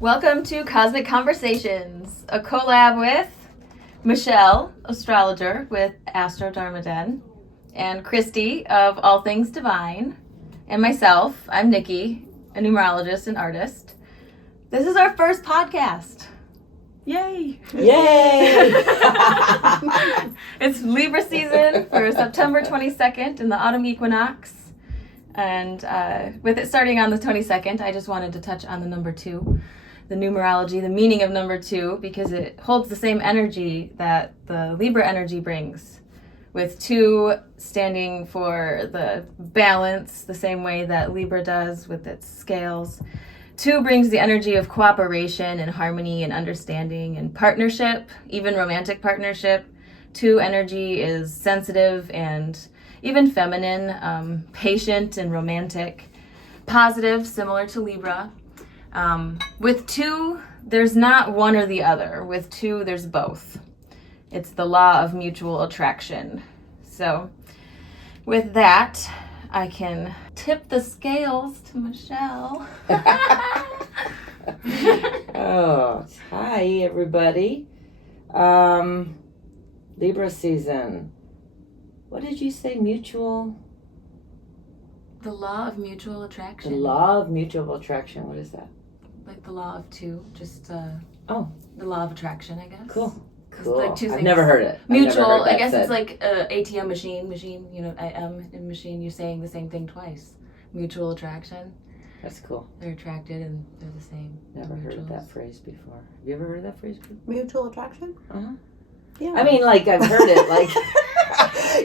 Welcome to Cosmic Conversations, a collab with Michelle, astrologer with AstroDharmaDen, and Kristy of AllThings Divine, and myself, I'm Nikki, a numerologist and artist. This is our first podcast. Yay! Yay! It's Libra season for September 22nd in the Autumn Equinox. And with it starting on the 22nd, I just wanted to touch on the number 2, the numerology, the meaning of number 2, because it holds the same energy that the Libra energy brings, with 2 standing for the balance, the same way that Libra does with its scales. 2 brings the energy of cooperation and harmony and understanding and partnership, even romantic partnership. 2 energy is sensitive and even feminine, patient and romantic, positive, similar to Libra. With 2, there's not one or the other. With 2, there's both. It's the law of mutual attraction. So with that, I can tip the scales to Michelle. Oh, hi everybody. Libra season. What did you say? Mutual? The law of mutual attraction. The law of mutual attraction. What is that? Like the law of 2, just the law of attraction, I guess. Cool. Like 2 things. I've never heard it. Mutual, I guess it's like a ATM machine, you know, IM and machine, you're saying the same thing twice. Mutual attraction. That's cool. They're attracted and they're the same. Never heard that phrase before. Have you ever heard that phrase before? Mutual attraction? Uh-huh. Yeah. I mean, like, I've heard it, like...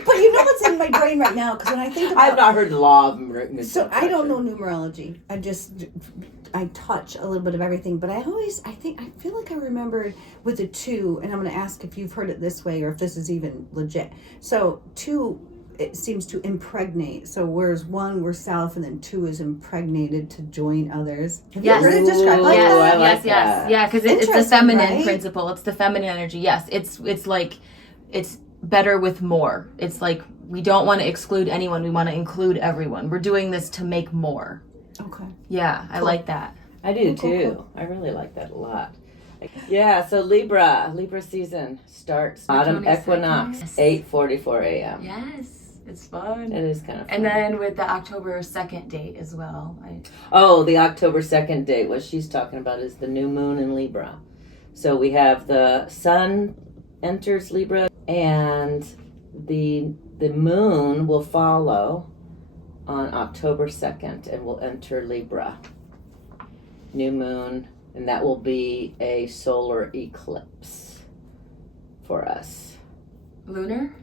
But you know what's in my brain right now? Because when I think about... I've not heard the law of mutual attraction. So I don't know numerology. I touch a little bit of everything, but I feel like I remembered with the 2, and I'm going to ask if you've heard it this way or if this is even legit. So 2, it seems to impregnate. So whereas 1, we're self, and then 2 is impregnated to join others. Have Yes. you heard it described like Ooh, that? I like that. Yeah, because it's the Interesting, feminine right? principle. It's the feminine energy. Yes, it's like, it's better with more. It's like, we don't want to exclude anyone. We want to include everyone. We're doing this to make more. Okay. Yeah, I like that. I do too. Cool. I really like that a lot. Yeah, so Libra season starts Autumn 22nd. Equinox, Yes. 8:44 a.m. Yes, it's fun. It is kind of fun. And then with the October 2nd date as well. The October 2nd date, what she's talking about is the new moon in Libra. So we have the sun enters Libra, and the moon will follow on October 2nd and will enter Libra. New moon, and that will be a solar eclipse for us. Lunar?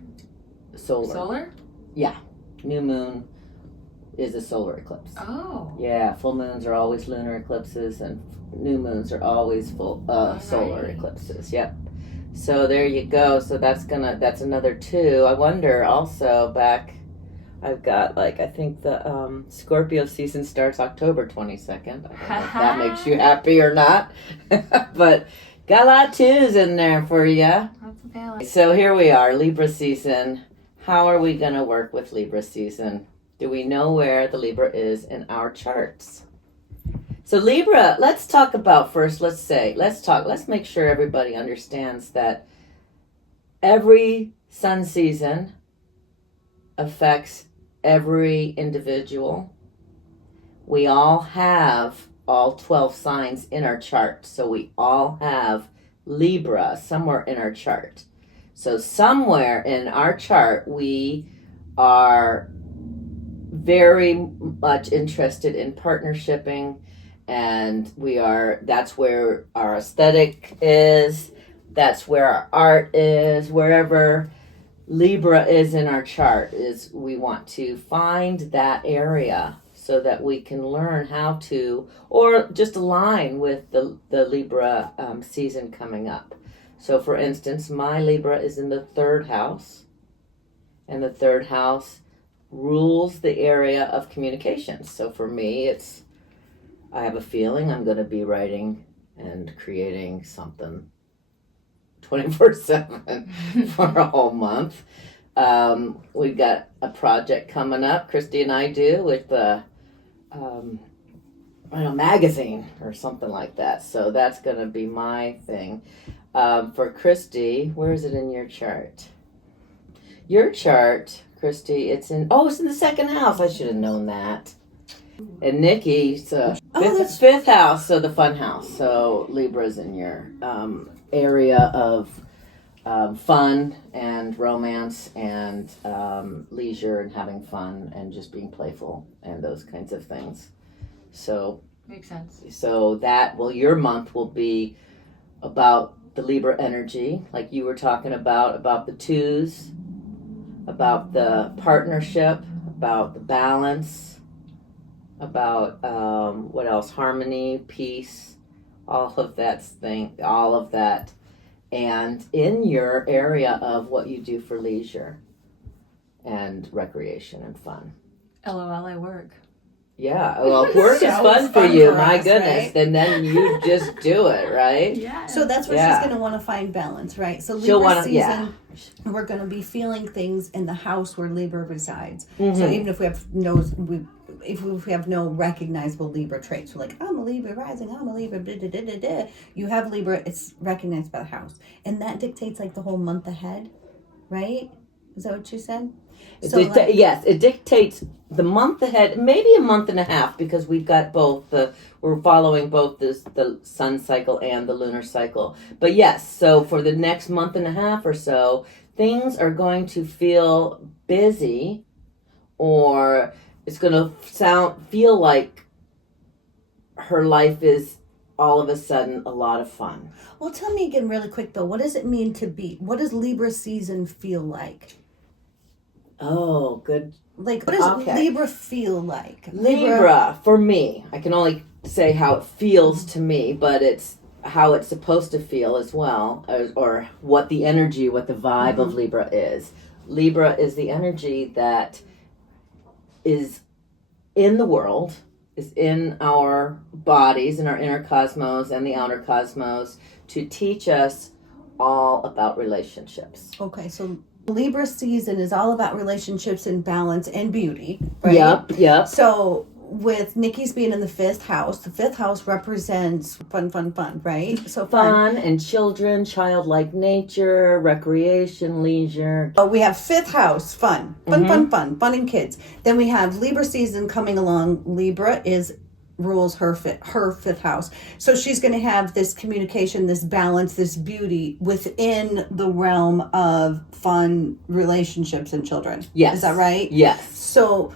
Solar? Yeah. New moon is a solar eclipse. Oh. Yeah, full moons are always lunar eclipses, and new moons are always solar eclipses. Yep. So there you go. So that's another 2. I wonder also I've got I think the Scorpio season starts October 22nd. I don't know if that makes you happy or not. But got a lot of 2s in there for you. That's a balance. So here we are, Libra season. How are we going to work with Libra season? Do we know where the Libra is in our charts? So Libra, let's talk about first, let's make sure everybody understands that every sun season affects every individual. We all have all 12 signs in our chart. So we all have Libra somewhere in our chart. So somewhere in our chart, we are very much interested in partnershiping, and that's where our aesthetic is, that's where our art is, wherever Libra is in our chart, is we want to find that area so that we can learn how to, or just align with the Libra season coming up. So for instance, my Libra is in the 3rd house, and the 3rd house rules the area of communications. So for me, I have a feeling I'm going to be writing and creating something 24/7 for a whole month. We've got a project coming up, Kristy and I do, with the magazine or something like that. So that's going to be my thing. For Kristy, where is it in your chart? Your chart, Kristy, it's in the second house. I should have known that. And Nikki, so fifth house, so the fun house. So Libra's in your area of fun and romance and leisure and having fun and just being playful and those kinds of things. So makes sense. So your month will be about the Libra energy, like you were talking about the twos, about the partnership, about the balance, about what else? Harmony, peace, all of that. And in your area of what you do for leisure and recreation and fun. LOL, I work. Yeah, well, work is fun for you, my goodness. Right? And then you just do it, right? Yeah. So that's where she's going to want to find balance, right? So Libra season, we're going to be feeling things in the house where Libra resides. Mm-hmm. So even if we have no recognizable Libra traits, we're like, I'm a Libra rising, I'm a Libra, da, da, da, da, da. You have Libra, it's recognized by the house. And that dictates like the whole month ahead, right? Is that what you said? So yes, it dictates the month ahead, maybe a month and a half, because we've got we're following both the sun cycle and the lunar cycle. But yes, so for the next month and a half or so, things are going to feel busy, or it's going to feel like her life is all of a sudden a lot of fun. Well, tell me again really quick though, what does it mean what does Libra season feel like? Oh, good. Like, what does Libra feel like? Libra, for me, I can only say how it feels to me, but it's how it's supposed to feel as well, or what the vibe of Libra is. Libra is the energy that is in the world, is in our bodies, in our inner cosmos and the outer cosmos, to teach us all about relationships. Okay, so Libra season is all about relationships and balance and beauty, right? Yep. So with Nikki's being in the fifth house represents fun, right? So fun and children, childlike nature, recreation, leisure. Oh, we have fifth house, fun and kids. Then we have Libra season coming along. Libra rules her fifth house. So she's going to have this communication, this balance, this beauty within the realm of fun, relationships, and children. Yes. Is that right? Yes. So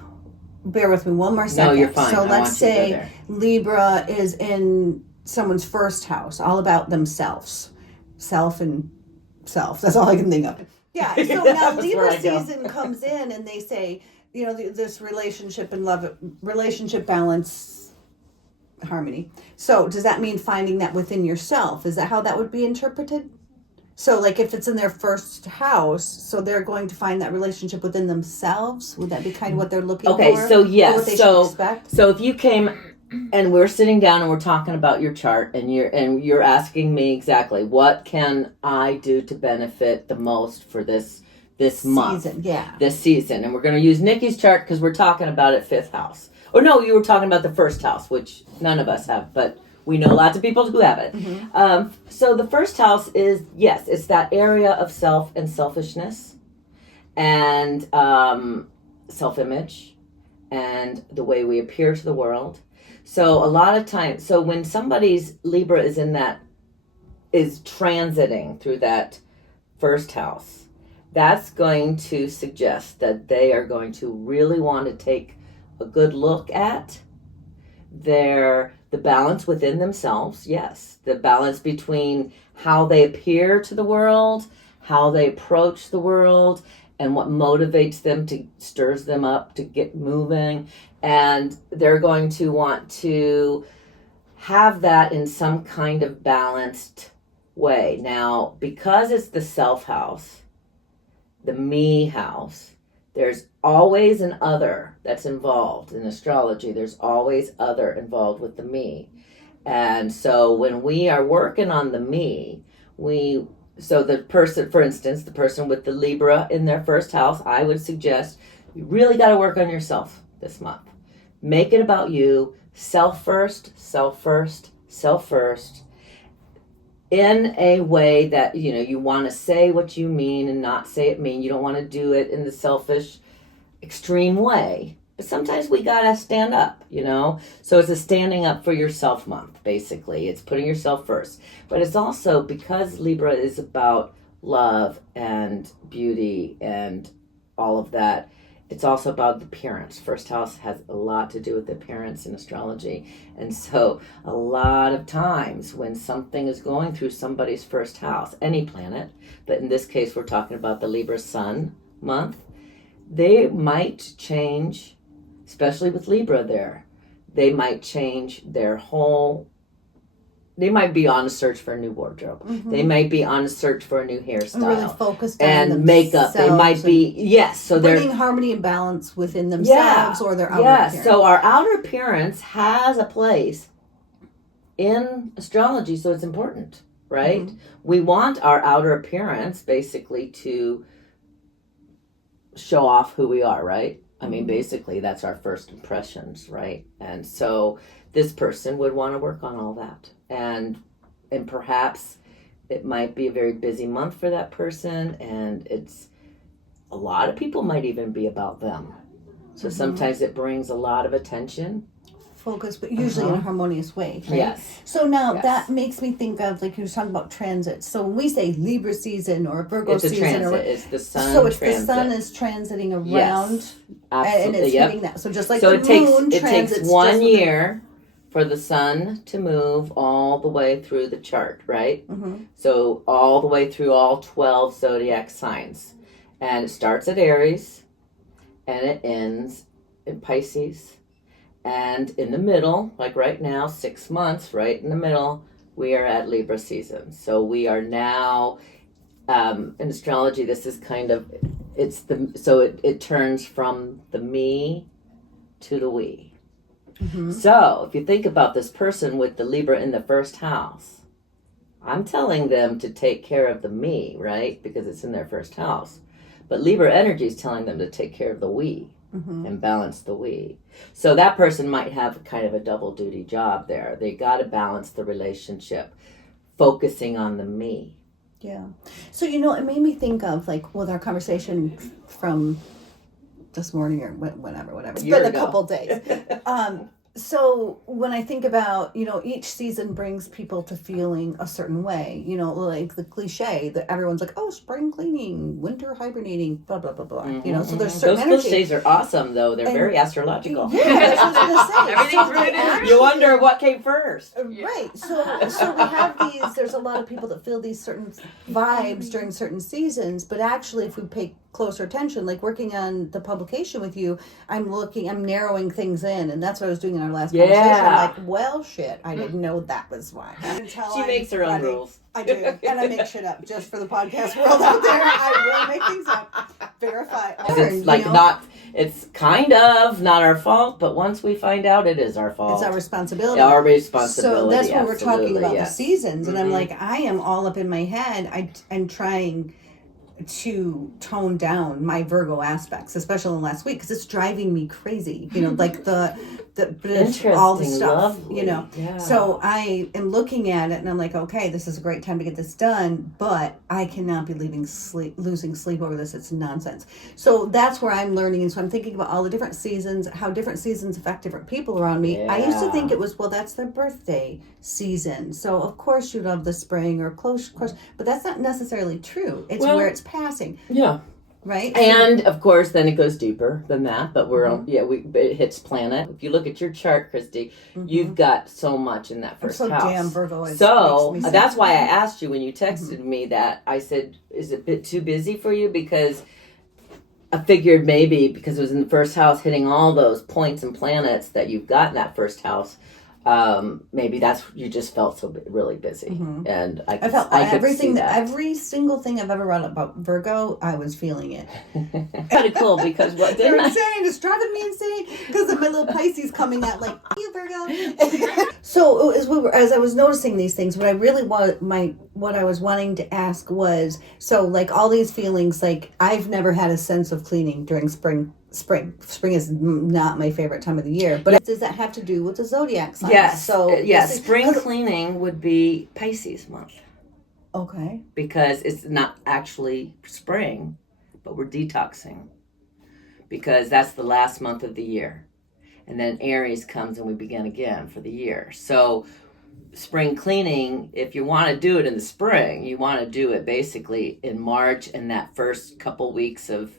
bear with me one more second. No, you're fine. So let's say Libra is in someone's first house, all about themselves. Self and self. That's all I can think of. Yeah. So now Libra season comes in and they say, this relationship and love, relationship balance, harmony. So does that mean finding that within yourself? Is that how that would be interpreted? So like if it's in their first house, so they're going to find that relationship within themselves? Would that be kind of what they're looking for? Okay, so yes. Or what they should expect? So if you came and we're sitting down and we're talking about your chart and you're asking me exactly what can I do to benefit the most for this month, this season, and we're going to use Nikki's chart because we're talking about it fifth house. Or no, you were talking about the first house, which none of us have, but we know lots of people who have it. Mm-hmm. So the first house is, yes, it's that area of self and selfishness and self-image and the way we appear to the world. So a lot of times, when somebody's Libra is transiting through that first house, that's going to suggest that they are going to really want to take a good look at the balance within themselves. Yes, the balance between how they appear to the world, how they approach the world, and what motivates them, stirs them up to get moving. And they're going to want to have that in some kind of balanced way. Now, because it's the self house, the me house, there's always an other that's involved in astrology. There's always other involved with the me. And so when we are working on the me, so the person, for instance, the person with the Libra in their first house, I would suggest you really got to work on yourself this month. Make it about you. self first, self first, self first, in a way that, you want to say what you mean and not say it mean. You don't want to do it in the selfish, extreme way. But sometimes we got to stand up, So it's a standing up for yourself month, basically. It's putting yourself first. But it's also, because Libra is about love and beauty and all of that, it's also about the appearance. First house has a lot to do with the appearance in astrology. And so a lot of times when something is going through somebody's first house, any planet, but in this case we're talking about the Libra Sun month, they might change, especially with Libra there, they might change their whole, they might be on a search for a new wardrobe. Mm-hmm. They might be on a search for a new hairstyle. And really focused on and makeup. They might be, yes. So they're bringing harmony and balance within themselves or their outer appearance. So our outer appearance has a place in astrology, so it's important, right? Mm-hmm. We want our outer appearance basically to show off who we are, right? I mean, basically, that's our first impressions, right? And so this person would want to work on all that. And perhaps it might be a very busy month for that person, and it's a lot of people might even be about them. So sometimes it brings a lot of attention. Focus, but usually in a harmonious way. Right? Yes. So now that makes me think of, like you were talking about transits. So when we say Libra season or Virgo season, it's the sun. So it's transit. The sun is transiting around, and it's hitting that. So just like so the moon transits, it takes 1 year for the sun to move all the way through the chart, right? Mm-hmm. So all the way through all 12 zodiac signs, and it starts at Aries, and it ends in Pisces. And in the middle, like right now, 6 months, right in the middle, we are at Libra season. So we are now, in astrology, this is kind of, it turns from the me to the we. Mm-hmm. So if you think about this person with the Libra in the first house, I'm telling them to take care of the me, right? Because it's in their first house. But Libra energy is telling them to take care of the we. Mm-hmm. And balance the we. So that person might have kind of a double duty job there. They got to balance the relationship, focusing on the me. Yeah. So, it made me think of, like, with our conversation from this morning or whatever. It's been a couple days. So when I think about, each season brings people to feeling a certain way, like the cliche that everyone's like, oh, spring cleaning, winter hibernating, blah, blah, blah, blah. Mm-hmm. So there's certain those energy. cliches are awesome, though. They're very astrological. Yeah, that's what I was going to say. Everything's rooted in Earth. You wonder what came first. Right. So we have these, there's a lot of people that feel these certain vibes during certain seasons, but actually if we pay closer attention, like working on the publication with you, I'm narrowing things in, and that's what I was doing in our last conversation. I'm like, well, shit, I didn't know that was why. She makes her own rules. I do, and I make shit up just for the podcast world out there. I will make things up, verify, learn. It's like it's kind of not our fault, but once we find out, it is our fault. It's our responsibility. Our responsibility. So that's what we're talking about, the seasons, and Mm-hmm. I'm like, I am all up in my head. I'm trying to tone down my Virgo aspects, especially in the last week, because it's driving me crazy. Like the all the stuff. Lovely. Yeah. So I am looking at it and I'm like, okay, this is a great time to get this done, but I cannot be losing sleep over this. It's nonsense. So that's where I'm learning, and so I'm thinking about all the different seasons, how different seasons affect different people around me. I used to think it was, well, that's their birthday season, so of course you love the spring or close, but that's not necessarily true. It's where it's passing. Yeah. Right? And of course, then it goes deeper than that. But it hits planet. If you look at your chart, Kristy, you've got so much in that first house. Damn Virgo. So that's why I asked you when you texted me that. I said, "Is it a bit too busy for you?" Because I figured maybe because it was in the first house, hitting all those points and planets that you've got in that first house. Maybe that's you just felt so really busy, and I felt everything. Every single thing I've ever read about Virgo, I was feeling it. Kind of cool because what they're insane. It's driving me insane because of my little Pisces coming out like you, Virgo. So as I was noticing these things, what I really what I was wanting to ask was, so like all these feelings, like I've never had a sense of cleaning during spring spring. Spring is not my favorite time of the year, but does that have to do with the zodiac signs? Yes. So yes, spring cleaning would be Pisces month. Okay. Because it's not actually spring, but we're detoxing. Because that's the last month of the year. And then Aries comes and we begin again for the year. So spring cleaning, if you want to do it in the spring, you want to do it basically in March and that first couple weeks of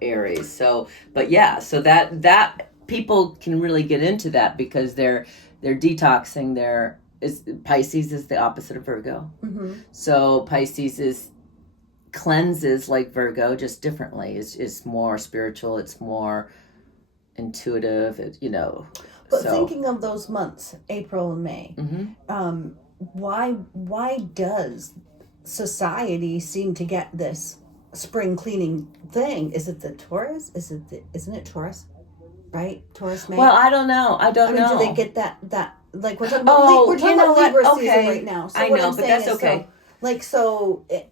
Aries. So, but yeah, so that people can really get into that because they're detoxing. Pisces is the opposite of Virgo. Mm-hmm. So Pisces is cleanses like Virgo, just differently. It's more spiritual. It's more intuitive. But thinking of those months, April and May, mm-hmm. Why does society seem to get this spring cleaning thing? Is it the Taurus? Isn't it Taurus? Right? Taurus May? Well, I don't know. I don't know. Do they get that like we're talking about we're talking about Libra season right now. So I know, but that's okay.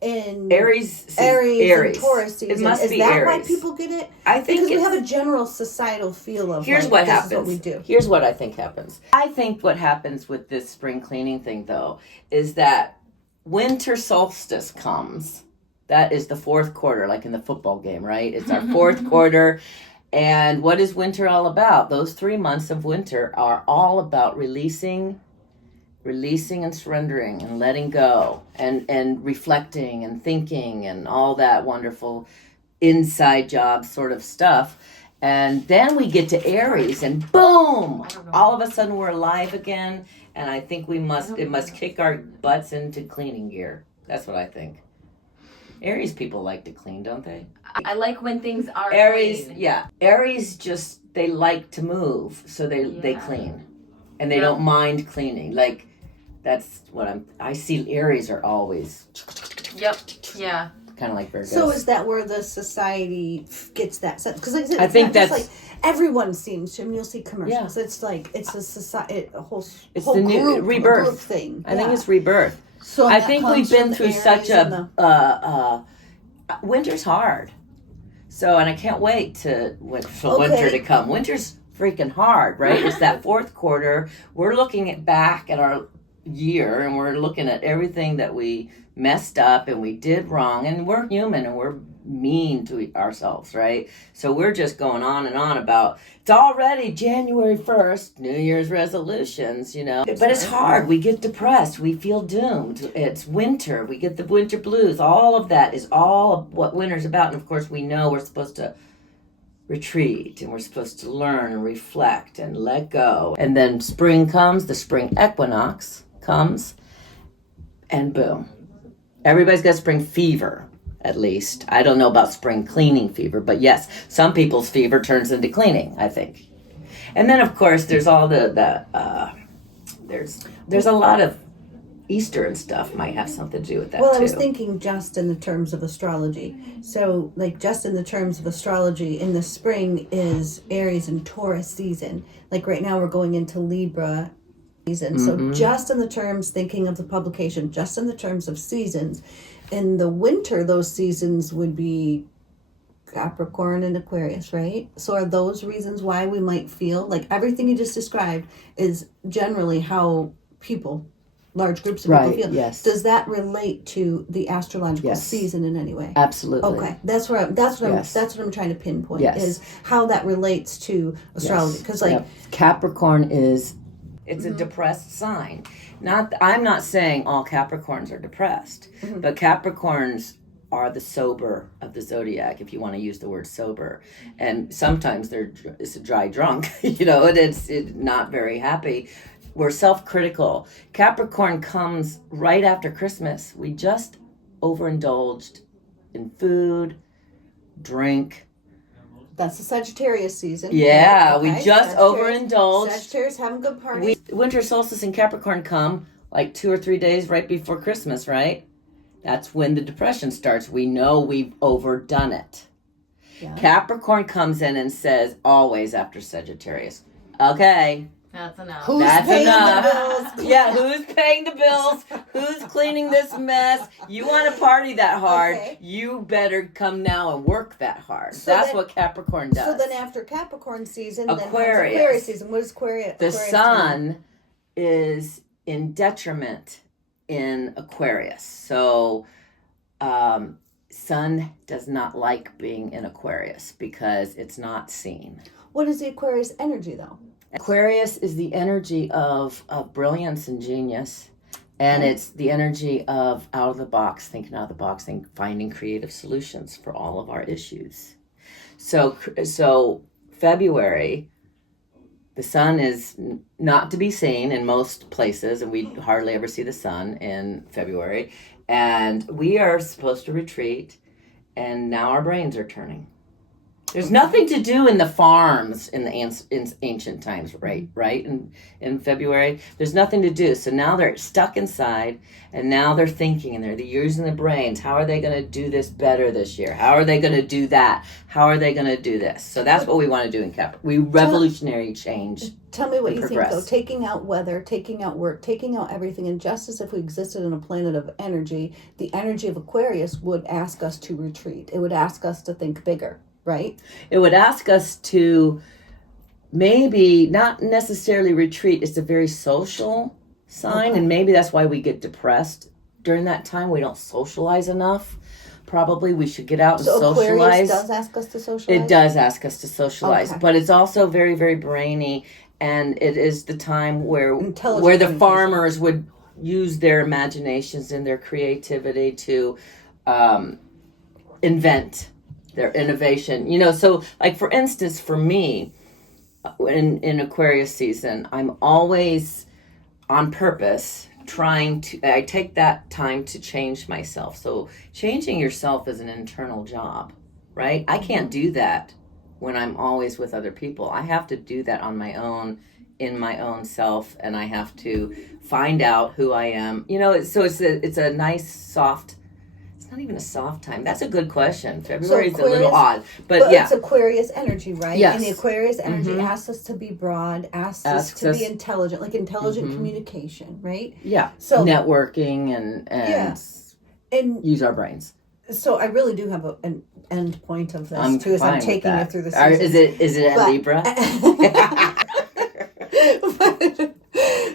In Aries and Taurus season, it must be that Aries. Why people get it? I think because we have a general societal feel of here's what this happens. Is what we do. Here's what I think happens. I think what happens with this spring cleaning thing, though, is that winter solstice comes. That is the fourth quarter, like in the football game, right? It's our fourth quarter. And what is winter all about? Those 3 months of winter are all about releasing and surrendering and letting go and reflecting and thinking and all that wonderful inside job sort of stuff. And then we get to Aries and boom, all of a sudden we're alive again. And I think it must kick our butts into cleaning gear. That's what I think. Aries people like to clean, don't they? I like when things are Aries, clean. yeah. Aries they like to move, so they clean. And they don't mind cleaning. Like, that's what I see Aries are always. Yep, yeah. Kind of like Virgo. So is that where the society gets that sense? Because like I said, I think that's like everyone seems to. I mean, you'll see commercials. Yeah. It's like it's a society, a whole it's whole the new group, rebirth group thing. I think it's rebirth. So I think we've been through such winter's hard. So, and I can't wait for winter to come. Winter's freaking hard, right? It's that fourth quarter. We're looking back at our year and we're looking at everything that we messed up and we did wrong, and we're human and we're mean to ourselves, right? So we're just going on and on about it's already January 1st, New Year's resolutions, but it's hard. We get depressed, we feel doomed. It's winter, we get the winter blues. All of that is all what winter's about. And of course we know we're supposed to retreat and we're supposed to learn and reflect and let go. And then spring comes, the spring equinox comes, and boom, everybody's got spring fever. At least. I don't know about spring cleaning fever, but yes, some people's fever turns into cleaning, I think. And then, of course, there's all there's a lot of Easter and stuff might have something to do with that, Well, too. I was thinking just in the terms of astrology. So, like, just in the terms of astrology, in the spring is Aries and Taurus season. Like, right now we're going into Libra season. Mm-hmm. So, just in the terms, thinking of the publication, just in the terms of seasons, in the winter, those seasons would be Capricorn and Aquarius, right? So are those reasons why we might feel like everything you just described is generally how large groups of people feel? Yes. Does that relate to the astrological season in any way? Absolutely. Okay, that's what I'm trying to pinpoint is how that relates to astrology. Because Capricorn it's a depressed sign. I'm not saying all Capricorns are depressed, but Capricorns are the sober of the zodiac, if you want to use the word sober. And sometimes it's a dry drunk, and it's not very happy. We're self-critical. Capricorn comes right after Christmas. We just overindulged in food, drink. That's the Sagittarius season. Yeah, right? Okay. We just overindulged. Sagittarius having good parties. Winter solstice in Capricorn come like 2 or 3 days right before Christmas, right? That's when the depression starts. We know we've overdone it. Yeah. Capricorn comes in and says, always after Sagittarius, okay, That's enough. Who's That's paying enough. the bills? Yeah, who's paying the bills? Who's cleaning this mess? You want to party that hard, Okay. you better come now and work that hard. So That's then- what Capricorn does. So then after Capricorn season, then Aquarius. comes Aquarius season. What is Aquarius? The Aquarius sun is in detriment in Aquarius. So sun does not like being in Aquarius because it's not seen. What is the Aquarius energy, though? Aquarius is the energy of brilliance and genius. And it's the energy of out of the box, thinking out of the box, and finding creative solutions for all of our issues. So February, the sun is not to be seen in most places, and we hardly ever see the sun in February. And we are supposed to retreat, and now our brains are turning. There's nothing to do in the farms in the ancient times, right? In February, there's nothing to do. So now they're stuck inside, and now they're thinking, and they're using the brains. How are they going to do this better this year? How are they going to do that? How are they going to do this? So that's what we want to do in Cap. We revolutionary change. Tell me what you progress. think, though. Taking out weather, taking out work, taking out everything, and just as if we existed on a planet of energy, the energy of Aquarius would ask us to retreat. It would ask us to think bigger. Right? It would ask us to maybe not necessarily retreat. It's a very social sign, Okay. and maybe that's why we get depressed during that time. We don't socialize enough. Probably we should get out and So socialize. Aquarius does ask us to socialize? It does ask us to socialize, Okay. but it's also very, very brainy, and it is the time where Intelligent the communication. farmers would use their imaginations and their creativity to invent their innovation. So like for instance, for me, in Aquarius season, I'm always on purpose I take that time to change myself. So changing yourself is an internal job, right? I can't do that when I'm always with other people. I have to do that on my own, in my own self, and I have to find out who I am. So it's a nice soft. It's not even a soft time. That's a good question. February is a little odd, but yeah. It's Aquarius energy, right? Yes. And the Aquarius energy Mhm. asks us to be broad, asks us to be intelligent, like intelligent Mhm. communication, right? Yeah. So Networking and and use our brains. so I really do have an end point of this I'm too, as fine I'm with taking that. you through the Or seasons. is it a But- Libra?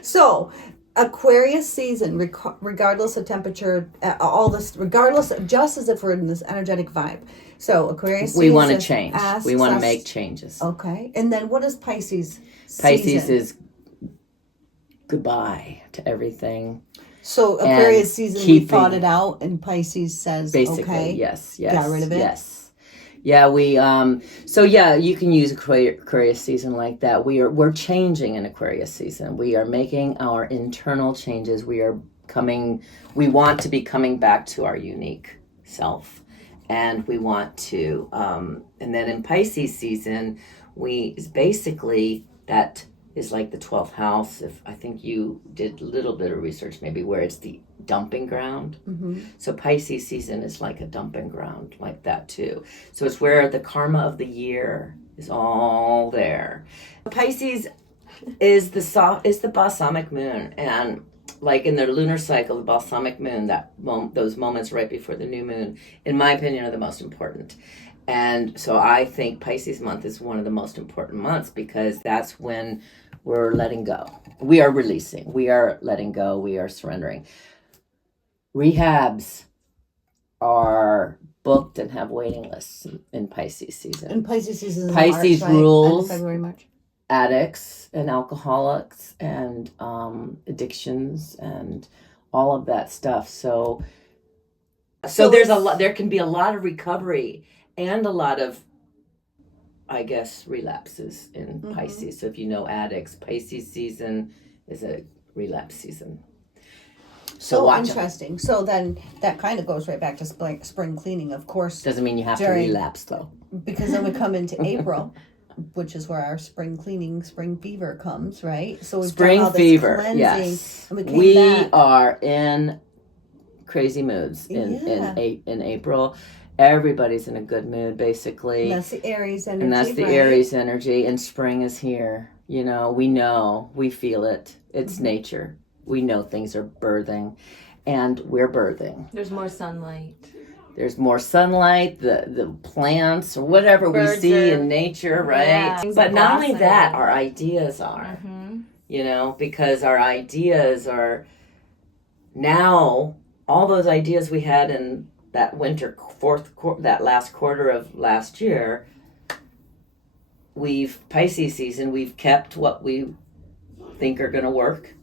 So Aquarius season, regardless of temperature, all this, regardless, just as if we're in this energetic vibe. So Aquarius We season want to change. asks We want to us- make changes. Okay, and then what is Pisces? Pisces season? is goodbye to everything. So and Aquarius season, we keeping- thought it out, and Pisces says, Basically, okay, yes. got rid of it? Yes. Yeah, so yeah, you can use Aquarius season like that. We're changing in Aquarius season. We are making our internal changes. We want to be coming back to our unique self. And we want to, and then in Pisces season, that is like the 12th house. I think you did a little bit of research maybe where it's the dumping ground. Mm-hmm. So Pisces season is like a dumping ground like that too. So it's where the karma of the year is all there. Pisces is the balsamic moon, and like in the lunar cycle, the balsamic moon, those moments right before the new moon, in my opinion, are the most important. And so I think Pisces month is one of the most important months because that's when we're letting go. We are releasing. We are letting go. We are surrendering. Rehabs are booked and have waiting lists in Pisces season. And Pisces season is Pisces March, right? rules. End of February, March. Addicts and alcoholics and addictions and all of that stuff. So there can be a lot of recovery and a lot of, I guess, relapses in Pisces. So if you know addicts, Pisces season is a relapse season. So watch interesting. So then that kind of goes right back to spring cleaning, of course, Doesn't mean you have to relapse though. because then we come into April, which is where our spring cleaning, spring fever comes, right? So we've done all Spring this fever, cleansing, yes. and we came We back. are in crazy moods in April. Everybody's in a good mood, basically. And that's the Aries energy. And that's the right? Aries energy, and spring is here. You know, we feel it. It's nature. We know things are birthing, and we're birthing. There's more sunlight. There's more sunlight, the plants, or whatever Birds we see are, in nature, right? Yeah, But not only blossoming. that, our ideas are, you know, because our ideas are now, all those ideas we had in that winter, that last quarter of last year, Pisces season, we've kept what we think are going to work.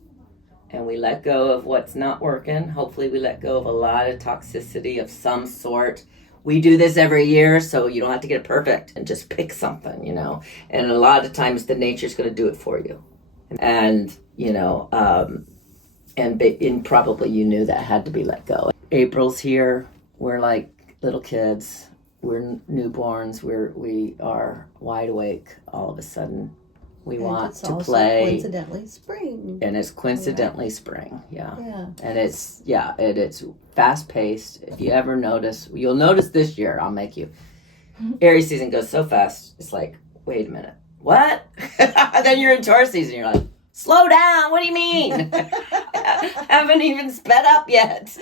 And we let go of what's not working. Hopefully we let go of a lot of toxicity of some sort. We do this every year, so you don't have to get it perfect and just pick something, you know. And a lot of times the nature's going to do it for you. And, you know, and probably you knew that had to be let go. April's here. We're like little kids. We're newborns. We are wide awake all of a sudden. We want it's to also play. coincidentally spring. And it's coincidentally spring, Yeah. And it's fast paced. If you ever notice, you'll notice this year, I'll make you. Aries season goes so fast, it's like, wait a minute, what? Then you're in Taurus season, you're like, slow down, what do you mean? Haven't even sped up yet.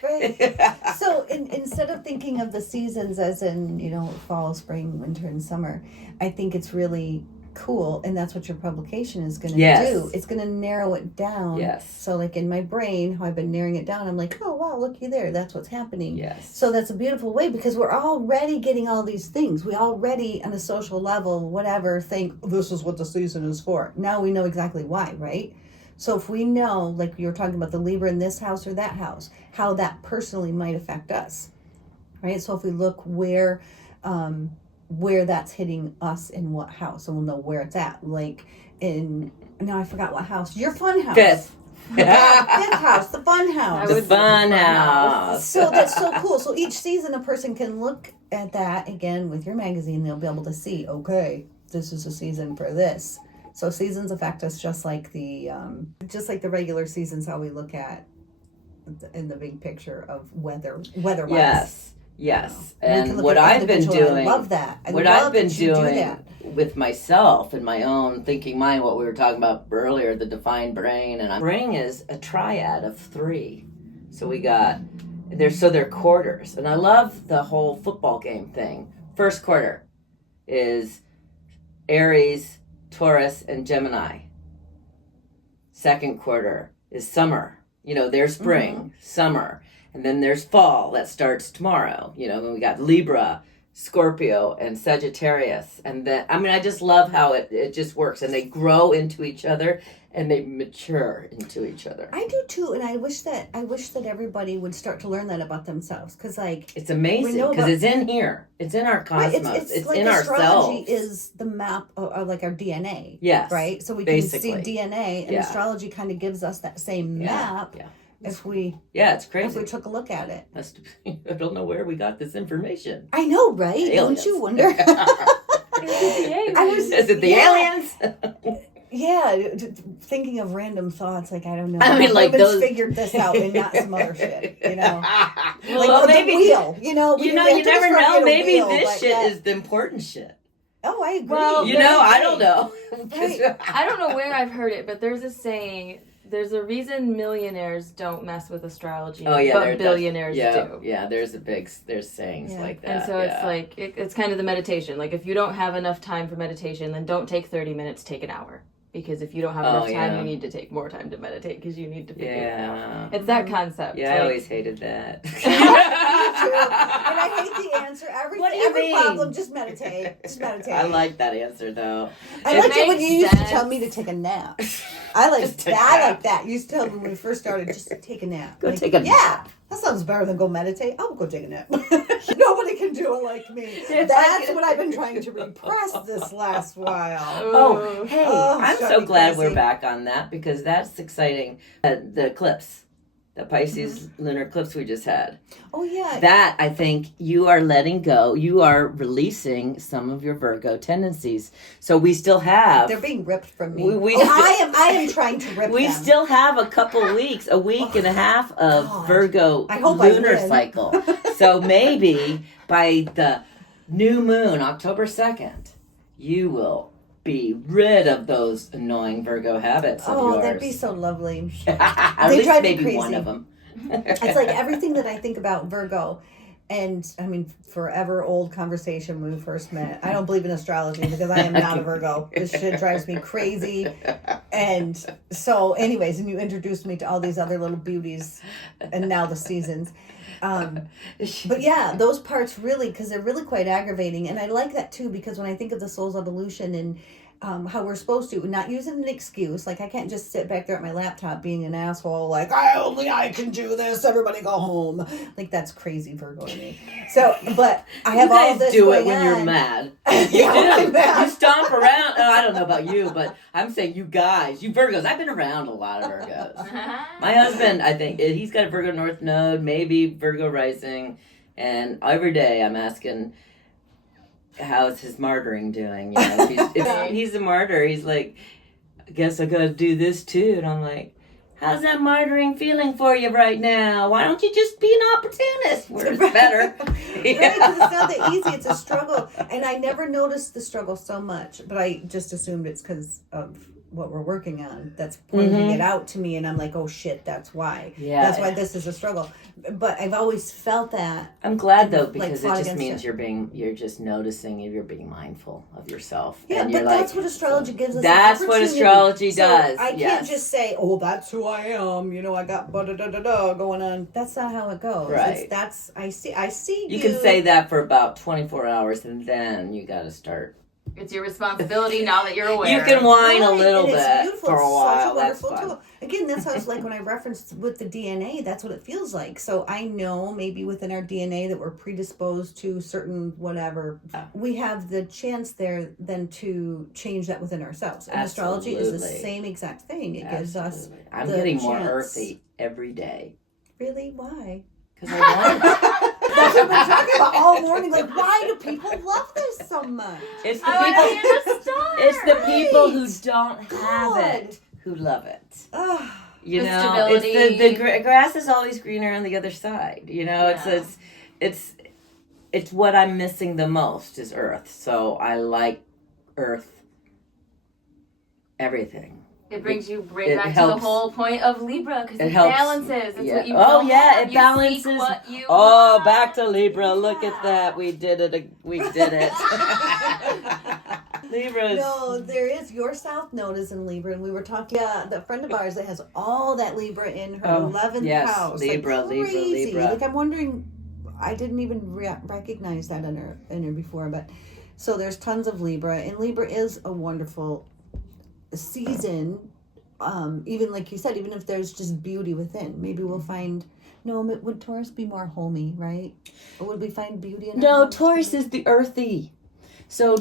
Right. So instead of thinking of the seasons as in, you know, fall, spring, winter, and summer, I think it's really cool, and that's what your publication is going to do. It's going to narrow it down. Yes. So like in my brain, how I've been narrowing it down, I'm like, oh wow, looky there, that's what's happening. Yes. So that's a beautiful way, because we're already getting all these things. We already, on a social level, whatever, think this is what the season is for. Now we know exactly why, right? So if we know, like you were talking about the Libra in this house or that house, how that personally might affect us, right? So if we look where that's hitting us in what house, and we'll know where it's at. Like now I forgot what house. Your fun house. Fifth. Fifth house, the fun house. The fun house. So that's so cool. So each season a person can look at that again with your magazine. They'll be able to see, okay, this is a season for this. So seasons affect us just like the regular seasons, how we look at in the big picture of weather-wise. Yes. We can And look what at I've been individual. doing, I love that. what I've been doing with myself and my own thinking mind, what we were talking about earlier, the defined brain, and brain is a triad of 3. So we got they're quarters, and I love the whole football game thing. First quarter is Aries, Taurus, and Gemini. Second quarter is summer. You know, there's spring, summer. And then there's fall that starts tomorrow. You know, then we got Libra, Scorpio, and Sagittarius. And then, I mean, I just love how it just works. And they grow into each other and they mature into each other. I do too, and I wish that everybody would start to learn that about themselves, because like it's amazing because it's in here, it's in our cosmos, right, it's like in astrology ourselves. Is the map of like our DNA. Yes, right. So we basically. can see DNA, and astrology kind of gives us that same map. Yeah. If we it's crazy. If we took a look at it, I don't know where we got this information. I know, right? Aliens. Don't you wonder? Is it the aliens? Yeah, thinking of random thoughts, like I don't know. I mean, like humans those figured this out and not some other shit, you know. Well, like maybe the wheel, you know. You never know. Maybe this shit is the important shit. Oh, I agree. Well, I don't know. Right. I don't know where I've heard it, but there's a saying. There's a reason millionaires don't mess with astrology, but billionaires do. Yeah, there's sayings like that. And so it's like, it's kind of the meditation. Like, if you don't have enough time for meditation, then don't take 30 minutes, take an hour. Because if you don't have enough time, you need to take more time to meditate, because you need to figure it out. It's that concept. Yeah, I always hated that. And I hate the answer. Every mean? problem, just meditate. Just meditate. I like that answer, though. I liked it when you used to tell me to take a nap. I like that. You used to tell me when we first started, just take a nap. Go take a nap. Yeah, that sounds better than go meditate. I'll go take a nap. Nobody can do it like me. That's what I've been trying to repress this last while. Oh, hey, I'm so glad crazy. we're back on that, because that's exciting. The eclipse. The Pisces lunar eclipse we just had. Oh, yeah. That, I think, you are letting go. You are releasing some of your Virgo tendencies. So we still have... They're being ripped from me. I am trying to rip we them. still have a couple weeks, a week and a half of Virgo lunar cycle. So maybe by the new moon, October 2nd, you will be rid of those annoying Virgo habits of yours. That'd be so lovely. At They least drive me maybe one crazy. of them. It's like everything that I think about Virgo. And I mean, forever old conversation when we first met. I don't believe in astrology because I am not a Virgo. This shit drives me crazy. And so, anyways, and you introduced me to all these other little beauties, and now the seasons. But yeah, those parts really, because they're really quite aggravating. And I like that too, because when I think of the soul's evolution and how we're supposed to, not using an excuse. Like, I can't just sit back there at my laptop being an asshole, like, I can do this, everybody go home. Like, that's crazy Virgo to me. So, but I have all this do going it when on. you're mad. Yeah, You when I'm do. mad. You stomp around. Oh, I don't know about you, but I'm saying you guys, you Virgos. I've been around a lot of Virgos. My husband, I think, he's got a Virgo North Node, maybe Virgo rising. And every day I'm asking, how's his martyring doing? You know, if he's a martyr. He's like, I guess I gotta do this too. And I'm like, how's that martyring feeling for you right now? Why don't you just be an opportunist? Where it's better. Right, because it's not that easy. It's a struggle. And I never noticed the struggle so much, but I just assumed it's because of what we're working on that's pointing it out to me, and I'm like, oh shit, that's why. Yeah. That's why this is a struggle. But I've always felt that. I'm glad though, like, because fought it just against means it. you're just noticing, you're being mindful of yourself. Yeah, and but you're that's like, what astrology gives us. That's an what opportunity. astrology So does. I can't yes. just say, oh, that's who I am. You know, I got da-da-da-da-da going on. That's not how it goes. Right. I see You can say that for about 24 hours, and then you got to start. It's your responsibility now that you're aware. You can whine a Right, little and bit it's beautiful. for a It's while. such a That's wonderful fun. tool. Again, that's how it's like when I referenced with the DNA, that's what it feels like. So I know maybe within our DNA that we're predisposed to certain whatever. We have the chance there then to change that within ourselves. And astrology is the Absolutely. same exact thing. It gives us Absolutely. I'm the getting more chance. earthy every day. Really? Why? Because I want it. That's what I've been talking about all morning. Like, why do people love this so much? It's the I want to people. be a star. It's the people who Right. don't have God. it who love it. Ugh. You The know, stability. it's the grass is always greener on the other side. You know, Yeah. it's what I'm missing the most is Earth. So I like Earth. Everything. It brings you right It back to helps. the whole point of Libra because it helps. balances. It's Yeah. what you Oh, don't yeah, have. it You balances. seek what you Oh, want. back to Libra. Look at Yeah. that. We did it. We did it. Libra. No, there is. Your South Node is in Libra, and we were talking. Yeah, the friend of ours that has all that Libra in her 11th yes, house. Libra, like Libra, crazy. Libra. Like, I'm wondering. I didn't even recognize that in her before, but so there's tons of Libra, and Libra is a wonderful season. Even like you said, even if there's just beauty within, maybe we'll find. No, would Taurus be more homey, right? Or would we find beauty in? our No, homes? Taurus is the earthy. So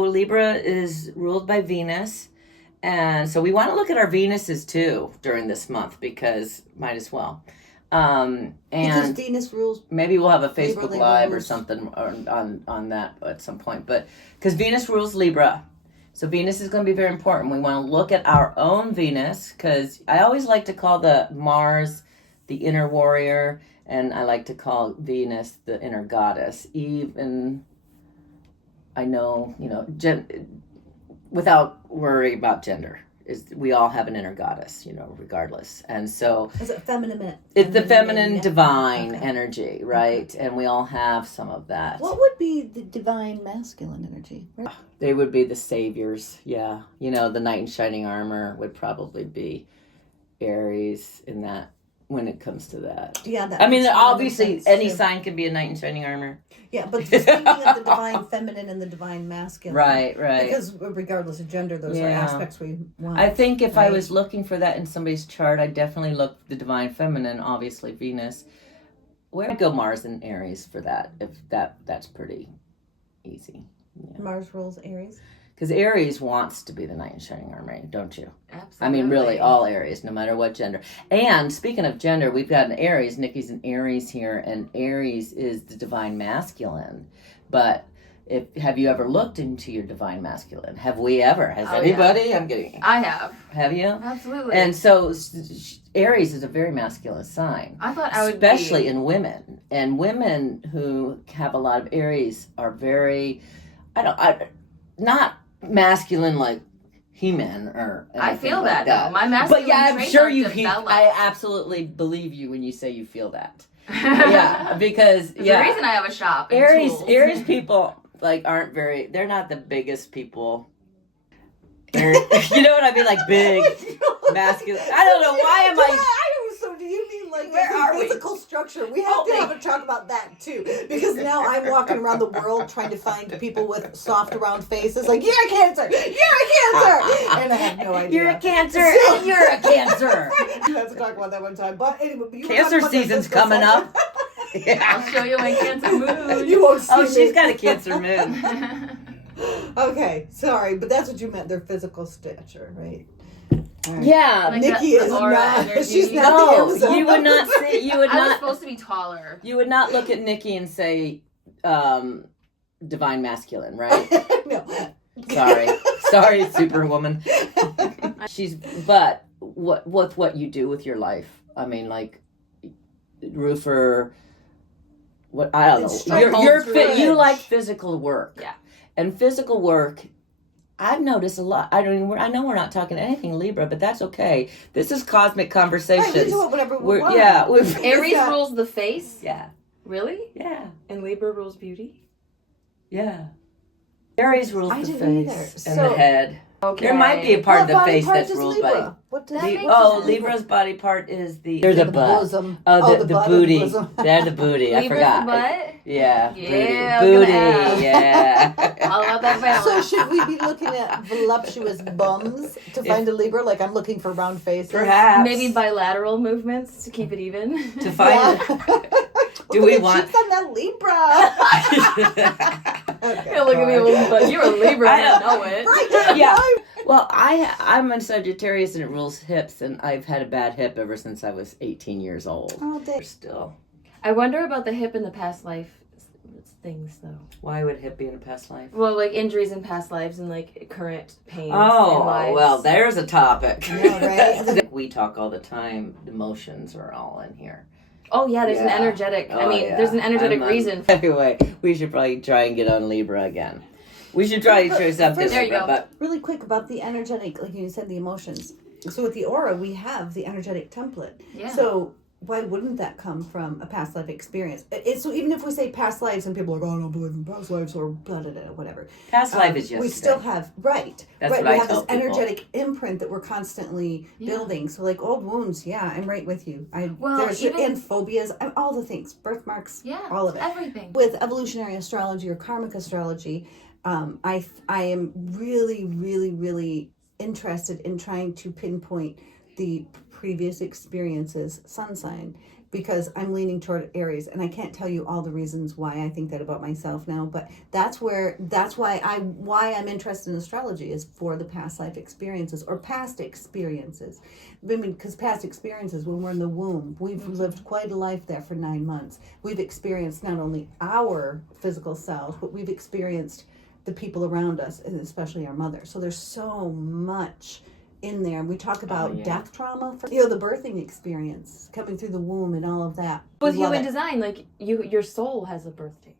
Libra is ruled by Venus. And so we want to look at our Venuses too during this month because might as well. Because And Venus rules. maybe we'll have a Facebook Libra Live or rules. something on that at some point. But because Venus rules Libra. So Venus is going to be very important. We want to look at our own Venus because I always like to call the Mars the inner warrior, and I like to call Venus the inner goddess. Even I know, without worry about gender, we all have an inner goddess, regardless. And so Is it feminine? it's the feminine divine Okay. energy, right? And we all have some of that. What would be the divine masculine energy? They would be the saviors, yeah. The knight in shining armor would probably be Aries in that when it comes to that. Yeah, that. I mean, makes a lot of obviously, sense, any too. sign can be a knight in shining armor. Yeah, but just thinking of the divine feminine and the divine masculine. Right. Because regardless of gender, those are Yeah. aspects we want. I think if I Right. was looking for that in somebody's chart, I'd definitely look the divine feminine, obviously Venus. Where I'd go Mars and Aries for that, if that's pretty easy. Yeah. Mars rules Aries. Because Aries wants to be the knight in shining armor, don't you? Absolutely. I mean, really, all Aries, no matter what gender. And speaking of gender, we've got an Aries. Nikki's an Aries here, and Aries is the divine masculine. But have you ever looked into your divine masculine? Have we ever? Has Oh, anybody? yeah. I'm getting. I have. Have you? Absolutely. And so Aries is a very masculine sign, I thought I would especially be. in women. And women who have a lot of Aries are very, not masculine like He-Man or I anything feel like that though. My masculine But yeah, I'm traits sure are you. developed. I absolutely believe you when you say you feel that. Yeah, because There's a reason I have a shop. And tools. Aries people like aren't very. They're not the biggest people. You know what I mean? Like big, masculine. I don't know why am I. So do you mean like Where are we? physical structure? We have to have a talk about that too, because now I'm walking around the world trying to find people with soft, round faces. Like you're a Cancer, you're a Cancer, and I have no idea. You're a Cancer, and you're a Cancer. We have to talk about that one time. But anyway, you were Cancer talking about season's the physical coming side. up. Yeah. I'll show you my Cancer moon. You won't see me. She's got a Cancer moon. Okay, sorry, but that's what you meant. Their physical stature, right? Right. Yeah, Like Nikki the is aura not. energy. She's not the no, Amazon. you would not say. You would I was not. supposed to be taller. You would not look at Nikki and say, divine masculine, right? No. Sorry, Superwoman. But what you do with your life? I mean, like roofer. What I don't know. You like physical work. Yeah. And physical work. I've noticed a lot. I know we're not talking anything Libra, but that's okay. This is cosmic conversations. Right, we do it whatever we want. Yeah. Aries rules the face. Yeah. Really? Yeah. And Libra rules beauty. Yeah. Aries rules the face and the head. Okay. There might be a part of the face part that's is ruled Libra? by. What does Libra's body part is there's a the butt. bosom. Oh, the butt booty. and bosom. They're the booty. I Libra's forgot. the butt? Yeah. Yeah, Booty. I'm Yeah. All about that balance. So should we be looking at voluptuous bums to find a Libra? Like I'm looking for round faces. Perhaps. Maybe bilateral movements to keep it even. To find. Do we want? She's on that Libra. Okay, Look at me, but you're a Libra. I don't know it. Right. Yeah. Well, I'm a Sagittarius and it rules hips, and I've had a bad hip ever since I was 18 years old. Oh, Still. I wonder about the hip in the past life things, though. Why would hip be in a past life? Well, like injuries in past lives and like current pains in Oh, lives. well, there's a topic. Yeah, right. We talk all the time. Emotions are all in here. Oh yeah, there's an Yeah. energetic. Oh, yeah. There's an energetic I'm reason. Anyway, we should probably try and get on Libra again. We should try and show something. There you go. But Really quick about the energetic, like you said, the emotions. So with the aura, we have the energetic template. Yeah. So why wouldn't that come from a past life experience? So even if we say past lives and people are like, oh, I don't believe in past lives or blah, blah, blah, whatever. past life is yesterday. We still have, right. That's right. what We I have tell this people. energetic imprint that we're constantly building. So like old wounds, yeah, I'm right with you. And phobias, all the things, birthmarks, all of it. Everything. With evolutionary astrology or karmic astrology, I am really, really, really interested in trying to pinpoint the previous experiences, sun sign, because I'm leaning toward Aries, and I can't tell you all the reasons why I think that about myself now, but that's why I'm interested in astrology is for the past life experiences or past experiences. I mean, because past experiences, when we're in the womb, we've lived quite a life there for 9 months. We've experienced not only our physical selves, but we've experienced the people around us, and especially our mother. So there's so much in there. We talk about death trauma, the birthing experience, coming through the womb and all of that. With human design, like your soul has a birthday.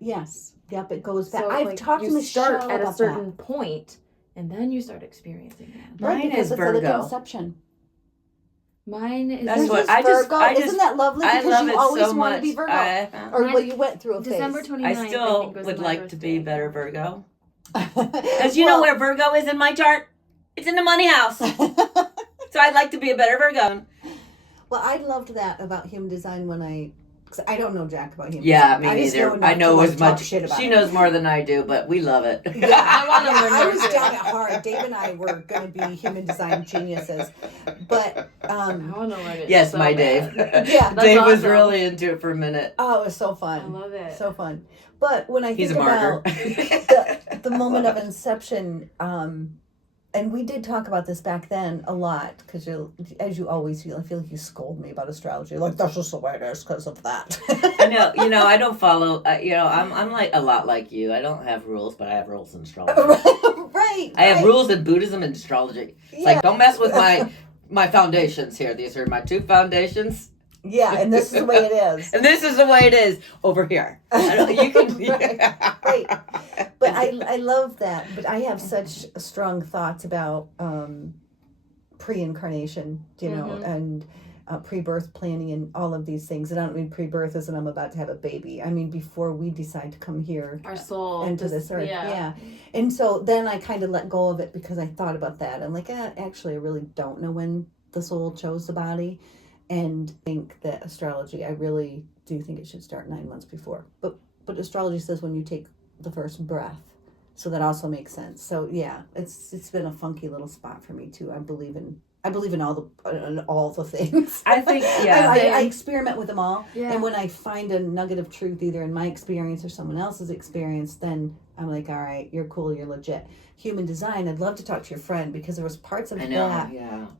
Yes. Yep, it goes back. So I've talked to you Michelle start at about a certain that. point, and then you start experiencing that. Right, Mine because is it's Virgo. like inception. Mine is That's Yours what is I just- Virgo. I just- Isn't that lovely? I Because love you it always so want much. to be Virgo. Or Or well, you went through a phase. December 29th. I still think, was would my like to be birthday. better Virgo. Because you know where Virgo is in my chart? It's in the money house. So I'd like to be a better Virgo. Well, I loved that about human design when because I don't know jack about human Yeah, design. me I just neither. enough I know to, as like, talk much. shit about She it. knows more than I do, but we love it. Yeah, I wanna learn I more was too. down at heart. Dave and I were going to be human design geniuses, but I want to learn it. Yes, so my bad. Dave. Yeah, That's Dave was awesome. really into it for a minute. oh, it was so fun. I love it. So fun. But when I He's think a martyr. about the moment of inception, and we did talk about this back then a lot, because as you always feel, I feel like you scold me about astrology, like that's just the way it is because of that. I know, I don't follow. I'm like a lot like you. I don't have rules, but I have rules in astrology. right. I have rules in Buddhism and astrology. It's Yeah. like, don't mess with my foundations here. These are my 2 foundations. Yeah, and this is the way it is. And this is the way it is over here. You can, right. But I love that. But I have such strong thoughts about pre-incarnation, and pre-birth planning and all of these things. And I don't mean pre-birth as in I'm about to have a baby. I mean before we decide to come here, Our soul into this earth. Yeah. And so then I kind of let go of it because I thought about that. I'm like, actually, I really don't know when the soul chose the body. And think that astrology, I really do think it should start 9 months before. But astrology says when you take the first breath. So that also makes sense. So yeah, it's been a funky little spot for me too. I believe in all the things. I think, I experiment with them all. Yeah. And when I find a nugget of truth, either in my experience or someone else's experience, then I'm like, all right, you're cool, you're legit. Human design, I'd love to talk to your friend because there was parts of that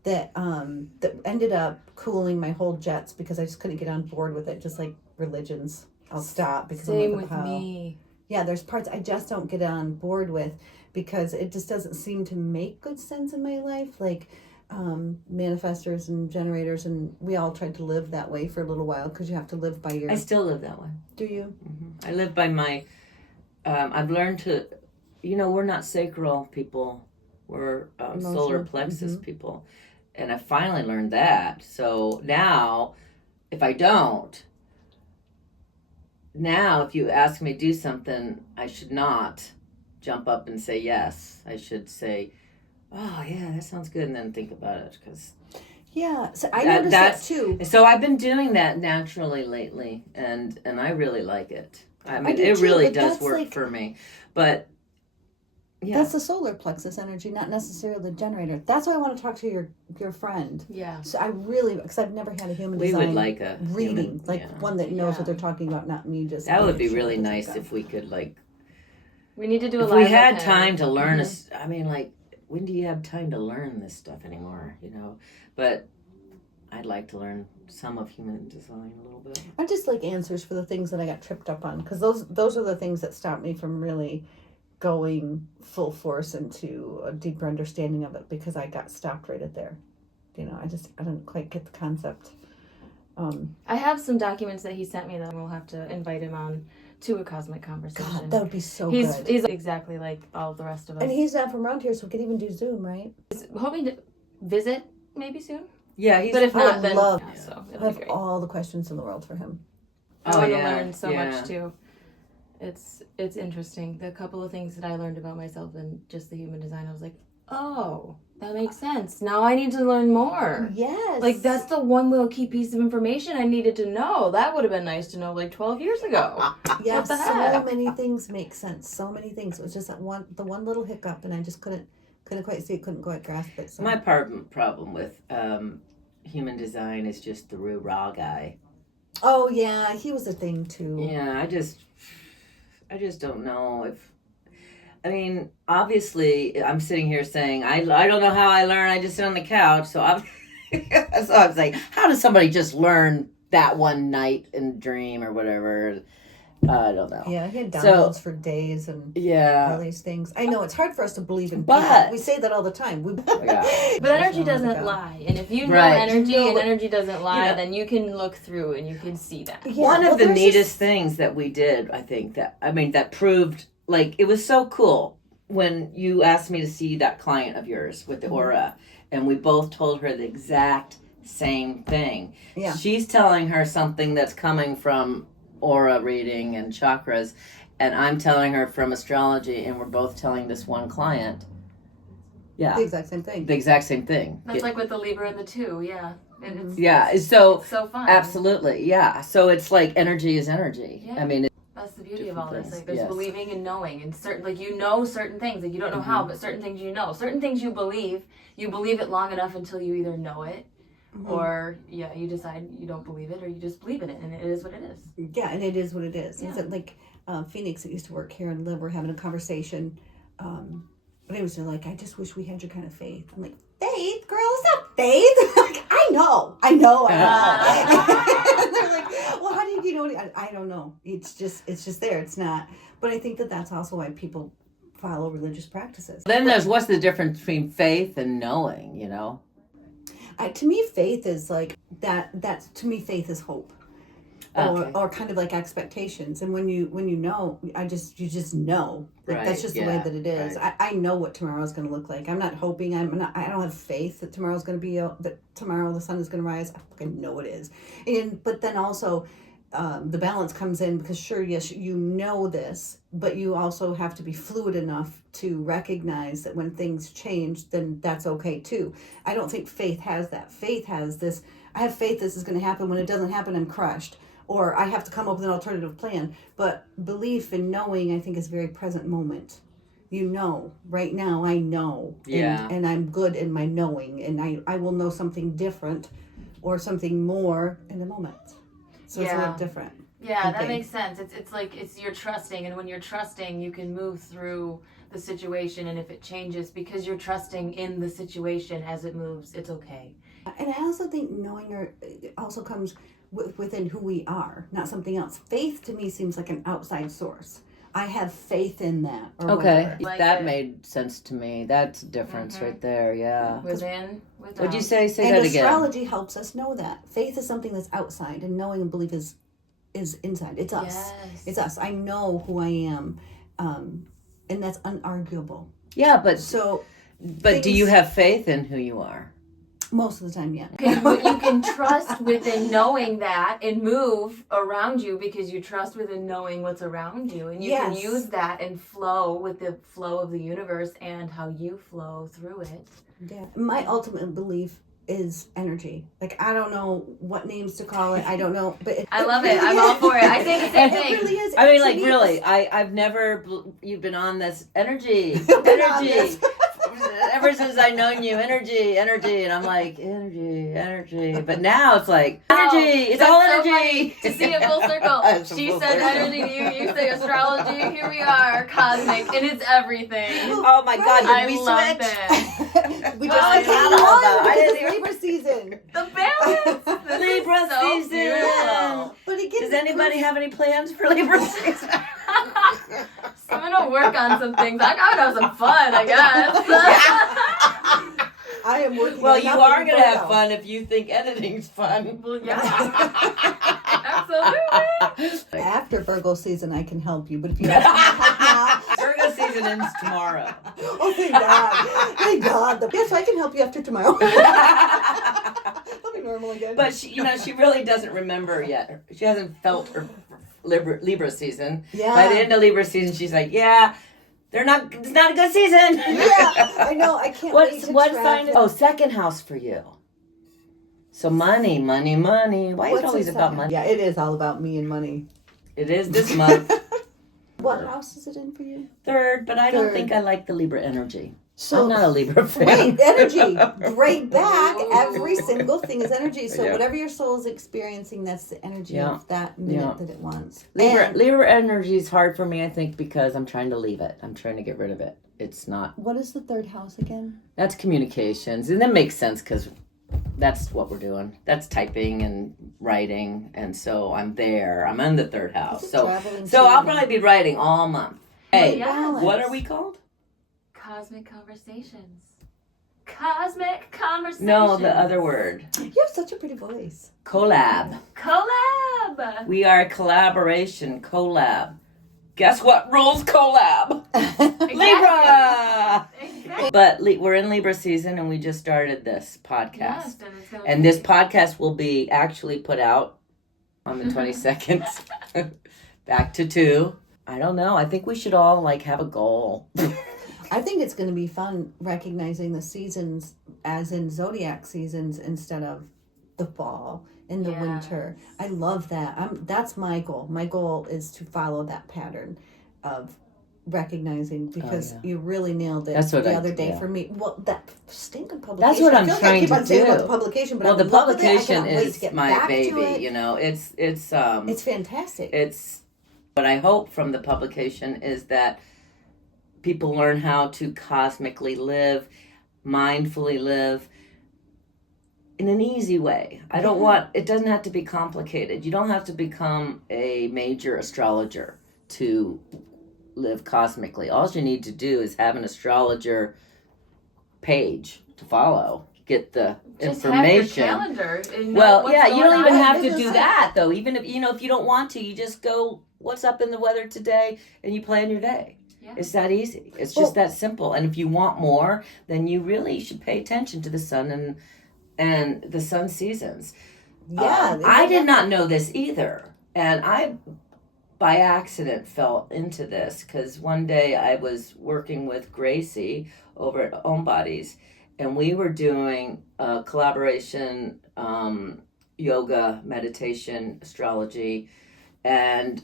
ended up cooling my whole jets because I just couldn't get on board with it. Just like religions, I'll stop because Same I'm like, with me. Yeah, there's parts I just don't get on board with because it just doesn't seem to make good sense in my life. Like manifestors and generators, and we all tried to live that way for a little while because you have to live by your... I still live that way. Do you? Mm-hmm. I live by my... I've learned to... we're not sacral people. We're solar plexus people. And I finally learned that. So now, if I don't... Now, if you ask me to do something, I should not jump up and say yes. I should say... oh yeah, that sounds good, and then think about it because so I noticed that too. So I've been doing that naturally lately, and I really like it. I mean, it too, really does work for me. But that's the solar plexus energy, not necessarily the generator. That's why I want to talk to your friend. Yeah. So I really, because I've never had a human design. We would like a reading, one that knows what they're talking about, not me just. That would be really nice if we could We need to do a if live. we had time to learn. I mean, when do you have time to learn this stuff anymore? But I'd like to learn some of human design a little bit. I just like answers for the things that I got tripped up on because those are the things that stopped me from really going full force into a deeper understanding of it because I got stopped right at there. I didn't quite get the concept. I have some documents that he sent me that we'll have to invite him on to a cosmic conversation. God, that would be so good. He's exactly like all the rest of us. And he's not from around here, so we could even do Zoom, right? He's hoping to visit maybe soon. Yeah, but if not, then I have all the questions in the world for him. I want to learn so much too. It's interesting. The couple of things that I learned about myself and just the human design, I was like, oh, that makes sense. Now I need to learn more. Yes. Like that's the one little key piece of information I needed to know. That would have been nice to know 12 years ago. Yeah, what the heck? So many things make sense. So many things. It was just the one little hiccup, and I just couldn't quite see it, couldn't quite grasp it. So. My problem with human design is just the raw guy. Oh yeah, he was a thing too. Yeah, I just don't know if. I mean, obviously, I'm sitting here saying I don't know how I learn. I just sit on the couch. So I'm saying, how does somebody just learn that one night and dream or whatever? I don't know. Yeah, he had downloads for days and all these things. I know it's hard for us to believe in, but we say that all the time. But energy doesn't lie, and if you know energy and energy doesn't lie, then you can look through and you can see that. Yeah, one of the neatest things that we did, I think that proved. It was so cool when you asked me to see that client of yours with the aura, and we both told her the exact same thing. Yeah. She's telling her something that's coming from aura reading and chakras, and I'm telling her from astrology, and we're both telling this one client. Yeah. The exact same thing. That's like with the Libra and the 2, yeah. It's so fun. Absolutely, yeah. So it's like energy is energy. Yeah. I mean, that's the beauty of all this. Things. There's believing and knowing, and certain you know certain things. You don't know how, but certain things you know. Certain things you believe it long enough until you either know it, or you decide you don't believe it, or you just believe in it, and it is what it is. Yeah, and it is what it is. Yeah. It's Phoenix that used to work here and live. We're having a conversation. But it was like, I just wish we had your kind of faith. I'm like, faith, girl, it's not faith. Like, I know. And they're like, well, how do you know? I don't know. It's just there. It's not. But I think that's also why people follow religious practices. Then what's the difference between faith and knowing, To me, faith is like that. That's to me, faith is hope, or kind of like expectations. And when you know, you just know. Like that's just the way that it is. Right. I know what tomorrow's going to look like. I'm not hoping. I don't have faith that tomorrow's going to be that tomorrow the sun is going to rise. I fucking know it is. But then also. The balance comes in because sure, yes, you know this, but you also have to be fluid enough to recognize that when things change, then that's okay too. I don't think faith has that. Faith has this, I have faith this is going to happen. When it doesn't happen, I'm crushed. Or I have to come up with an alternative plan. But belief and knowing, I think, is a very present moment. You know, right now I know. Yeah. And I'm good in my knowing. And I will know something different or something more in a moment. So it's a little different. Yeah, that makes sense. It's like you're trusting, and when you're trusting, you can move through the situation, and if it changes, because you're trusting in the situation as it moves, it's okay. And I also think knowing also comes within who we are, not something else. Faith to me seems like an outside source. I have faith in that. Or whatever. Like that made sense to me. That's a difference right there. Yeah. Within. What'd you say? Say and that again. Astrology helps us know that. Faith is something that's outside, and knowing and belief is inside. It's us. Yes. It's us. I know who I am, and that's unarguable. Yeah, but do you have faith in who you are? Most of the time, yeah. You can trust within knowing that and move around you because you trust within knowing what's around you. And you can use that and flow with the flow of the universe and how you flow through it. Yeah. My ultimate belief is energy. Like, I don't know what names to call it. I don't know. But I love it. I'm all for it. I think the same thing. It really is. I mean, like, really, I've never, you've been on this energy. Ever since I've known you, energy, and I'm like, energy. But now it's like, energy, it's all energy. So to see it full circle. She said energy to you say astrology. Here we are, cosmic, and it's everything. Oh my God, did we love switch? It. We just it's Libra season. The balance. Libra season. Beautiful. But it does anybody have any plans for Libra season? So I'm gonna work on some things. I gotta have some fun, I guess. I am working. Well, you are gonna have fun if you think editing's fun. Well, yeah. Absolutely. After Virgo season, I can help you. But if you have help now, Virgo season ends tomorrow. Oh, thank God! Thank God. Yes, I can help you after tomorrow. I'll be normal again. But she really doesn't remember yet. She hasn't felt her Libra season. Yeah. By the end of Libra season, she's like, yeah, it's not a good season. Yeah, I know. I can't wait to what sign? Oh, second house for you. So money. Why is it always about money? Yeah, it is all about me and money. It is this month. What house is it in for you? Third, but I don't think I like the Libra energy. So I'm not a Libra fan. Great energy. Right back. Every single thing is energy. So whatever your soul is experiencing, that's the energy of that minute that it wants. Libra energy is hard for me, I think, because I'm trying to leave it. I'm trying to get rid of it. It's not. What is the third house again? That's communications. And that makes sense because that's what we're doing. That's typing and writing. And so I'm there. I'm in the third house. So I'll probably be writing all month. Hey, what are we called? Cosmic Conversations. Cosmic Conversations. No, the other word. You have such a pretty voice. Collab. We are a collaboration. Collab. Guess what rules collab? Libra! Exactly. But we're in Libra season and we just started this podcast. Yes, and this podcast will be actually put out on the 22nd. Back to 2. I don't know. I think we should all have a goal. I think it's going to be fun recognizing the seasons as in zodiac seasons instead of the fall and the winter. I love that. That's my goal. My goal is to follow that pattern of recognizing because you really nailed it the other day for me. Well, that stinking publication. That's what I'm trying to do. Saying about the publication, but the publication is my baby. It's fantastic. What I hope from the publication is that people learn how to cosmically live, mindfully live in an easy way. It doesn't have to be complicated. You don't have to become a major astrologer to live cosmically. All you need to do is have an astrologer page to follow get the Just information. have your calendar and know Well, what's yeah, you going don't even on. have to do that though. Even if if you don't want to, you just go, what's up in the weather today, and you plan your day. Yeah. It's that easy. It's just that simple. And if you want more, then you really should pay attention to the sun and the sun seasons. Yeah. I did not know this either, and I by accident fell into this because one day I was working with Gracie over at Home Bodies, and we were doing a collaboration, yoga, meditation, astrology, and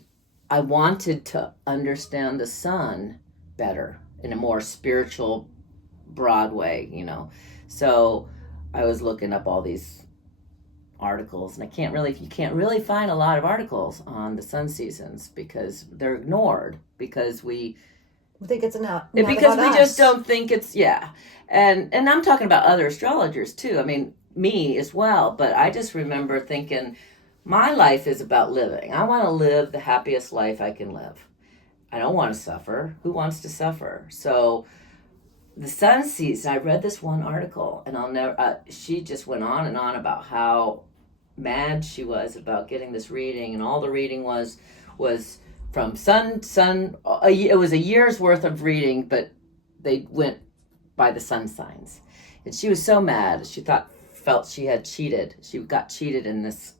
I wanted to understand the sun better in a more spiritual, broad way, So I was looking up all these articles, and you can't really find a lot of articles on the sun seasons because they're ignored because we think it's not because we about just us. don't think it's and I'm talking about other astrologers too. I mean, me as well, but I just remember thinking my life is about living. I want to live the happiest life I can live. I don't want to suffer. Who wants to suffer? So the sun season, I read this one article, and I'll never she just went on and on about how mad she was about getting this reading, and all the reading was from sun it was a year's worth of reading, but they went by the sun signs, and she was so mad. She felt she had cheated. She got cheated in this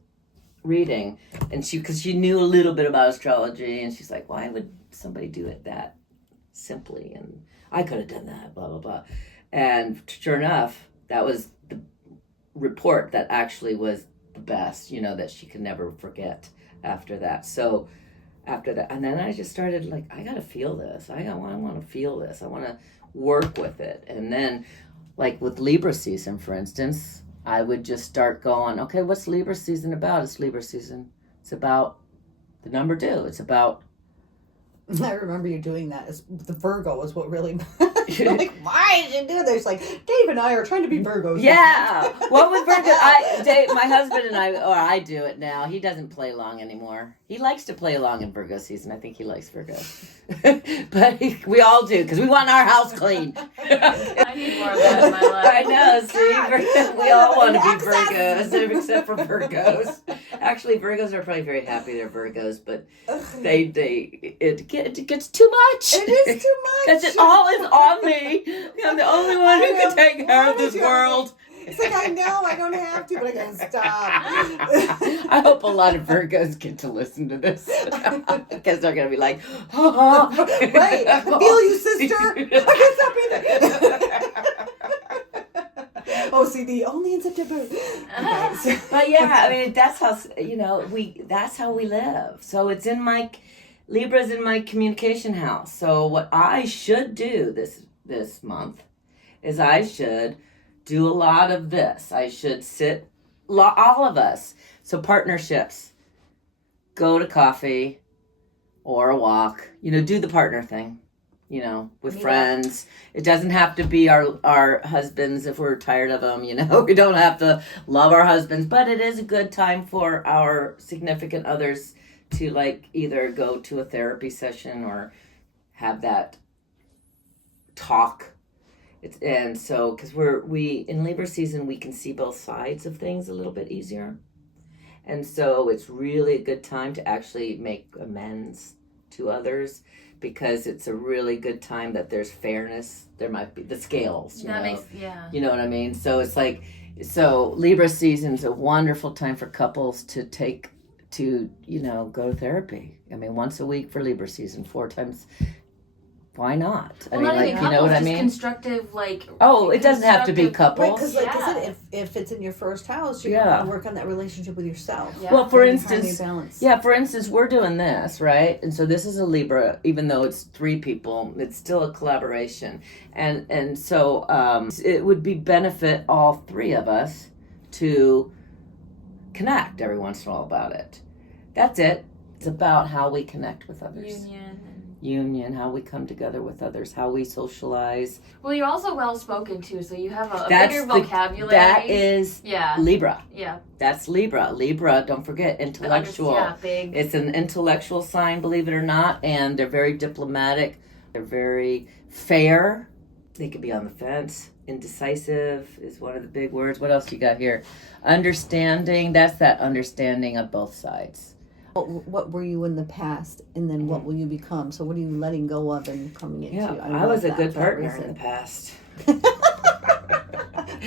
reading, and because she knew a little bit about astrology, and she's like, why would somebody do it that simply, and I could have done that, blah blah blah. And sure enough, that was the report that actually was the best, that she could never forget after that. So after that, and then I just started like, I gotta feel this. I want to feel this. I want to work with it. And then, like with Libra season, for instance, I would just start going, okay, what's Libra season about? It's Libra season. It's about the number 2. It's about. I remember you doing that. The Virgo was what really. You're like, why did you do this? Like, Dave and I are trying to be Virgos. Yeah. What with Virgo? Dave, my husband and I do it now. He doesn't play along anymore. He likes to play along in Virgo season. I think he likes Virgo. But we all do because we want our house clean. I need more of that in my life. I know. See, we all want to be Virgos, except for Virgos. Actually, Virgos are probably very happy they're Virgos, but it gets too much. It is too much. Because it all is on me. I'm the only one who can take care of this world. It's like, I know I don't have to, but I can't stop. I hope a lot of Virgos get to listen to this because they're going to be like, oh. Right. I feel you, sister. I can't stop either. OCD only in September. Okay. But yeah, I mean, that's how, that's how we live. So it's in Libra's in my communication house. So what I should do this month is I should do a lot of this. I should all of us. So partnerships, go to coffee or a walk, do the partner thing, with friends. It doesn't have to be our husbands if we're tired of them, we don't have to love our husbands, but it is a good time for our significant others to either go to a therapy session or have that talk. And so, because we in Libra season, we can see both sides of things a little bit easier. And so it's really a good time to actually make amends to others because it's a really good time that there's fairness. There might be the scales, you know what I mean? So it's Libra season's a wonderful time for couples to go to therapy. I mean, once a week for Libra season, 4 times. Why not? Well, not even couples, you know what I mean? Constructive, it doesn't have to be couples. Because, like I said, if it's in your first house, you're going to work on that relationship with yourself. Yeah. Well, for instance, we're doing this, right? And so this is a Libra, even though it's 3 people, it's still a collaboration, and so it would be benefit all 3 of us to connect every once in a while about it. That's it. It's about how we connect with others. Union, how we come together with others, how we socialize. Well, you're also well-spoken, too, so you have a bigger vocabulary. That is Libra. Yeah. That's Libra. Libra, don't forget, intellectual. Big. It's an intellectual sign, believe it or not, and they're very diplomatic. They're very fair. They could be on the fence. Indecisive is one of the big words. What else you got here? Understanding. That's that understanding of both sides. What were you in the past, and then what will you become? So what are you letting go of and coming into? Yeah, I was a good partner in the past.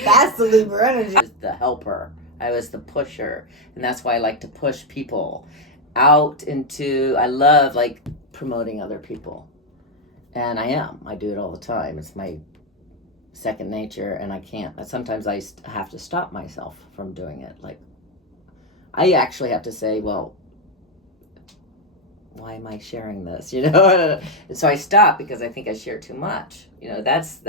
That's the Libra energy. I was the helper. I was the pusher. And that's why I like to push people out into, I love like promoting other people. And I do it all the time. It's my second nature, and I can't. Sometimes I have to stop myself from doing it. Like, I actually have to say, well, why am I sharing this? You know? And so I stop because I think I share too much. You know, that's,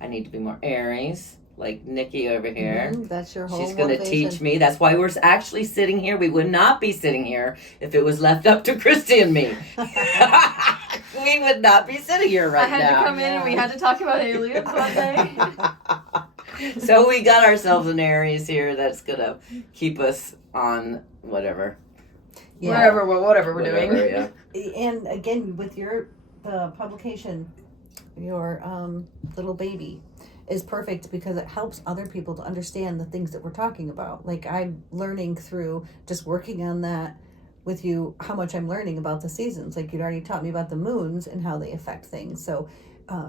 I need to be more Aries. Like Nikki over here. That's your whole She's going to motivation. teach me. That's why we're actually sitting here. We would not be sitting here if it was left up to Kristy and me. We would not be sitting here right now. I had to come in and we had to talk about aliens one day. So we got ourselves an Aries here that's going to keep us on whatever. Yeah. Whatever we're doing. Yeah. And again, with the publication, your little baby is perfect because it helps other people to understand the things that we're talking about. Like, I'm learning through just working on that with you, how much I'm learning about the seasons. Like, you'd already taught me about the moons and how they affect things. So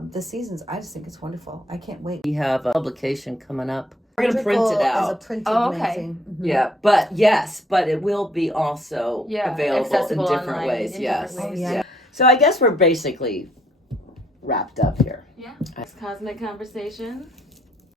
the seasons, I just think it's wonderful. I can't wait. We have a publication coming up. We're going to print it out. As a printed okay. magazine. Mm-hmm. Yeah, but it will be also available in accessible different online, ways. in Yes. different ways. Yeah. So I guess we're basically wrapped up here. Yeah. It's cosmic conversation.